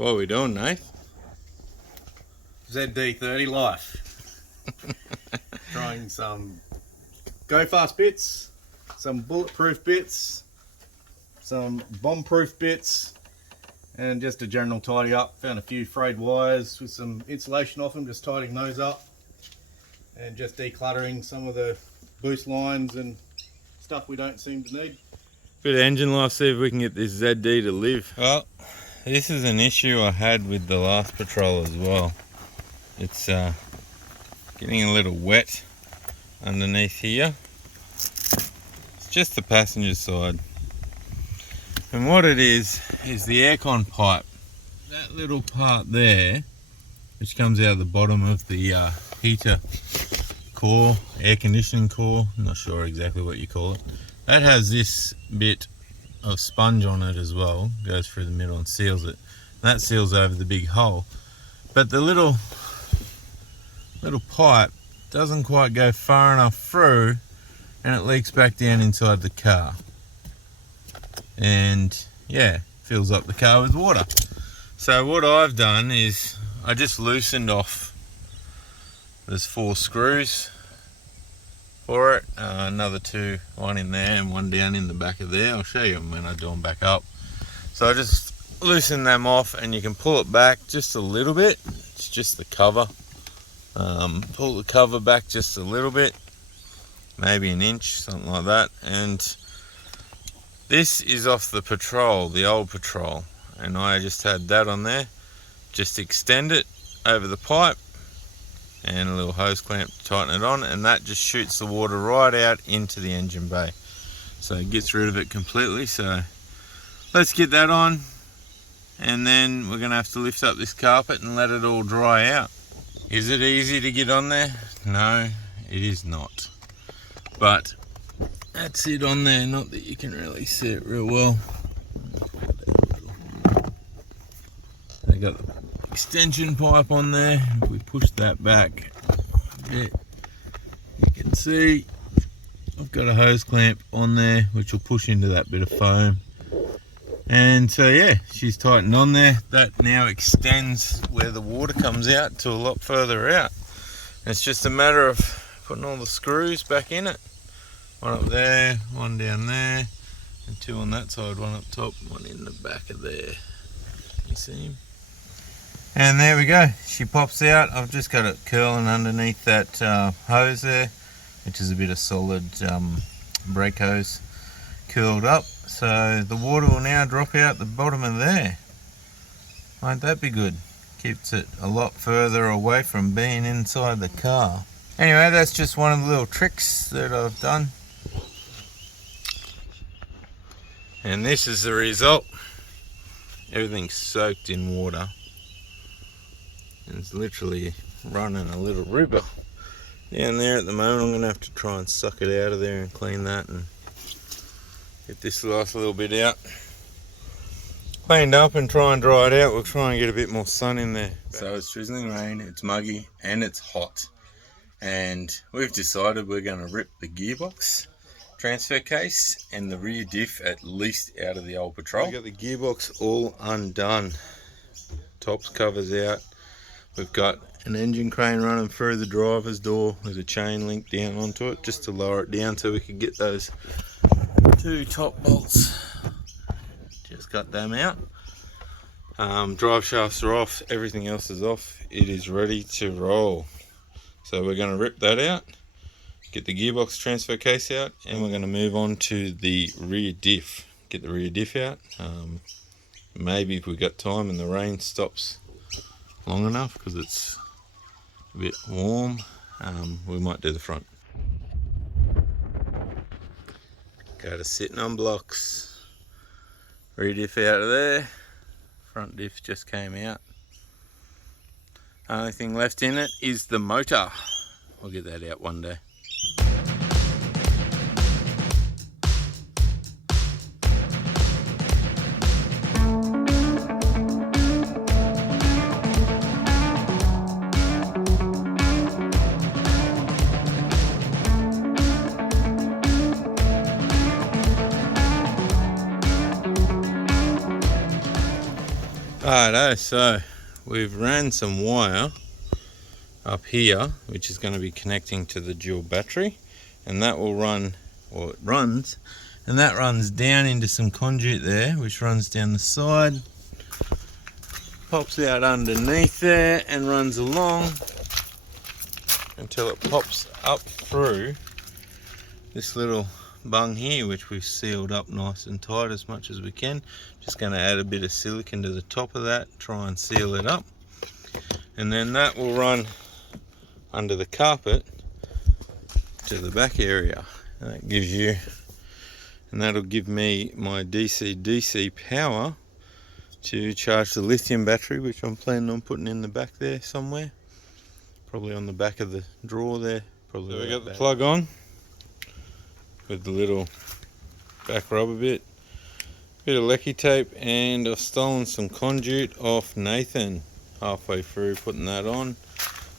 What are we doing, Nate? ZD30 Life. Trying some go fast bits, some bulletproof bits, some bomb-proof bits, and just a general tidy up. Found a few frayed wires with some insulation off them, just tidying those up, and just decluttering some of the boost lines and stuff we don't seem to need. Bit of engine life, see if we can get this ZD to live. Well, this is an issue I had with the last patrol as well. It's getting a little wet underneath here. It's just the passenger side. And what it is the aircon pipe. That little part there, which comes out of the bottom of the heater core, air conditioning core, I'm not sure exactly what you call it. That has this bit of sponge on it as well, goes through the middle and seals it. And that seals over the big hole. But the little pipe doesn't quite go far enough through, and it leaks back down inside the car. And yeah, fills up the car with water. So what I've done is I just loosened off, there's 4 screws for it, another 2, one in there and one down in the back of there. I'll show you them when I do them back up. So I just loosen them off, and you can pull it back just a little bit. It's just the cover. Pull the cover back just a little bit, maybe an inch, something like that. And this is off the patrol, the old patrol, and I just had that on there. Just extend it over the pipe and a little hose clamp to tighten it on, and that just shoots the water right out into the engine bay, so it gets rid of it completely. So let's get that on, and then we're gonna have to lift up this carpet and let it all dry out. Is it easy to get on there? No, it is not, but that's it on there. Not that you can really see it real well. I got the extension pipe on there. If we push that back a bit, you can see I've got a hose clamp on there which will push into that bit of foam. And so yeah, she's tightened on there. That now extends where the water comes out to a lot further out. And it's just a matter of putting all the screws back in it. One up there, one down there, and 2 on that side, one up top, one in the back of there. You see him? And there we go, she pops out. I've just got it curling underneath that hose there, which is a bit of solid brake hose curled up. So the water will now drop out the bottom of there. Won't that be good? Keeps it a lot further away from being inside the car. Anyway, that's just one of the little tricks that I've done. And this is the result. Everything's soaked in water. It's literally running a little river down there at the moment. I'm going to have to try and suck it out of there and clean that and get this last little bit out cleaned up and try and dry it out. We'll try and get a bit more sun in there. So it's drizzling rain, it's muggy and it's hot, and we've decided we're going to rip the gearbox transfer case and the rear diff at least out of the old patrol. We've got the gearbox all undone, tops covers out. We've got an engine crane running through the driver's door with a chain linked down onto it just to lower it down so we could get those 2 top bolts. Just got them out. Drive shafts are off, everything else is off. It is ready to roll. So we're going to rip that out, get the gearbox transfer case out, and we're going to move on to the rear diff. Get the rear diff out. Maybe if we got time and the rain stops long enough, because it's a bit warm, we might do the front. Go to sitting on blocks. Rear diff out of there. Front diff just came out. Only thing left in it is the motor. We'll get that out one day. Righto, so we've ran some wire up here, which is going to be connecting to the dual battery, and that will run, or it runs, and that runs down into some conduit there, which runs down the side, pops out underneath there, and runs along until it pops up through this little bung here, which we've sealed up nice and tight as much as we can. Just going to add a bit of silicone to the top of that, try and seal it up, and then that will run under the carpet to the back area. And that gives you, and that'll give me my DC power to charge the lithium battery, which I'm planning on putting in the back there somewhere, probably on the back of the drawer there. Probably. So we got the plug on with the little back rubber bit of lecky tape, and I've stolen some conduit off Nathan halfway through putting that on,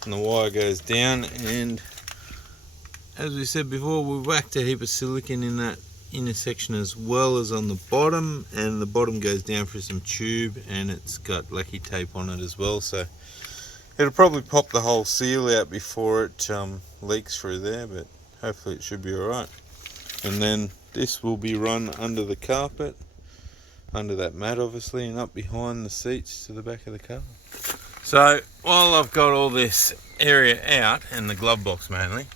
and the wire goes down, and as we said before, we whacked a heap of silicone in that intersection as well as on the bottom, and the bottom goes down through some tube, and it's got lecky tape on it as well, so it'll probably pop the whole seal out before it leaks through there, but hopefully it should be alright. And then this will be run under the carpet, under that mat obviously, and up behind the seats to the back of the car. So while I've got all this area out, and the glove box mainly,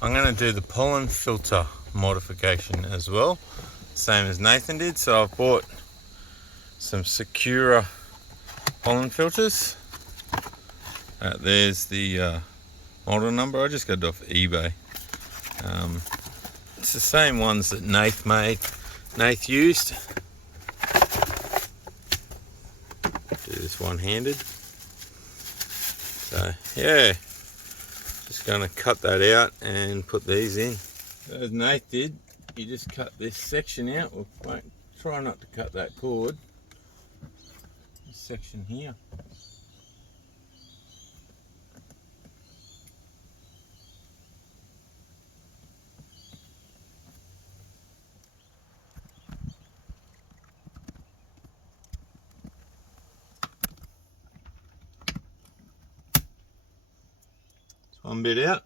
I'm going to do the pollen filter modification as well, same as Nathan did. So I've bought some Secura pollen filters. There's the model number. I just got it off eBay. It's the same ones that Nath used. Do this one-handed. So yeah, just going to cut that out and put these in. So as Nath did, you just cut this section out. We'll try not to cut that cord. This section here. One bit out.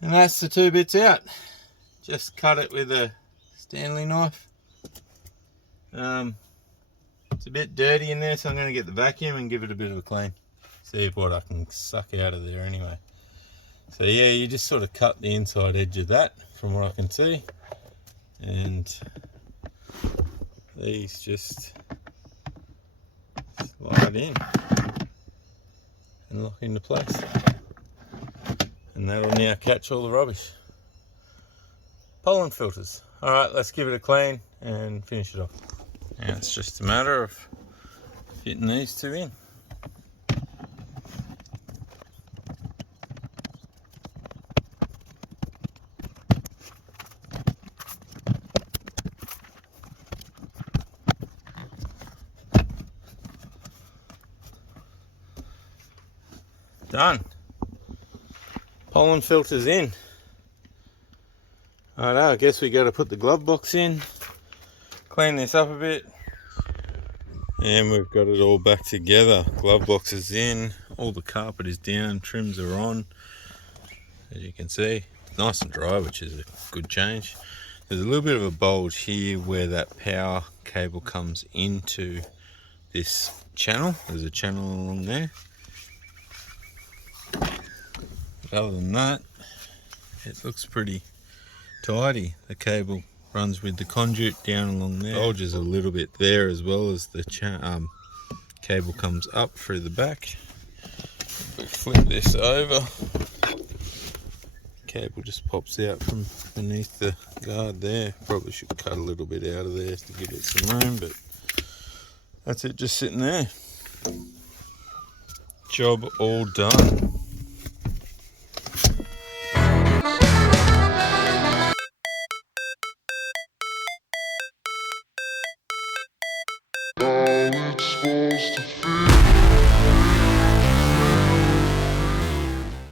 And that's the two bits out. Just cut it with a Stanley knife. It's a bit dirty in there, so I'm going to get the vacuum and give it a bit of a clean. See what I can suck out of there anyway. So yeah, you just sort of cut the inside edge of that from what I can see. And these just slide in and lock into place. And that'll now catch all the rubbish. Pollen filters. Alright, let's give it a clean and finish it off. Now it's just a matter of fitting these two in. Done. Pollen filters in. Alright, I guess we got to put the glove box in. Clean this up a bit, and we've got it all back together. Glove box is in, all the carpet is down, trims are on. As you can see, it's nice and dry, which is a good change. There's a little bit of a bulge here where that power cable comes into this channel. There's a channel along there. But other than that, it looks pretty tidy. The cable runs with the conduit down along there. Bulge is a little bit there, as well as the cable comes up through the back. If we flip this over, cable just pops out from beneath the guard there. Probably should cut a little bit out of there to give it some room, but that's it, just sitting there. Job all done. how it's supposed to feel.